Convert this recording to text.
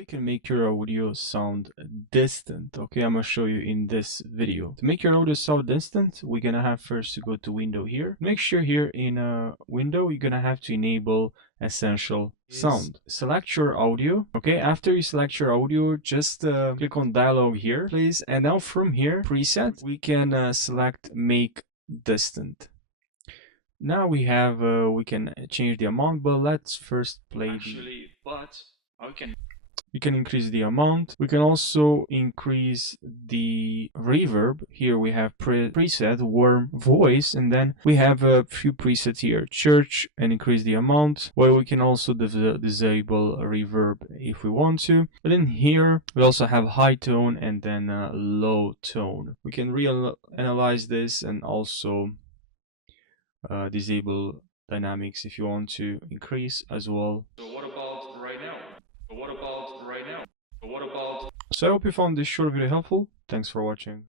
You can make your audio sound distant. Okay, I'm gonna show you in this video. To make your audio sound distant, we're gonna have first to go to window here. Make sure here in a window, you're gonna have to enable essential sound. Select your audio. Okay, after you select your audio, just click on dialog here, please. And now from here, preset, we can select make distant. Now we can change the amount, but let's first play we can increase the amount. We can also increase the reverb. Here we have preset warm voice, and then we have a few presets here, church, and increase the amount. Well, we can also disable reverb if we want to. But in here we also have high tone and then low tone. We can analyze this and also disable dynamics if you want to increase as well. So what about right now? So I hope you found this short video helpful. Thanks for watching.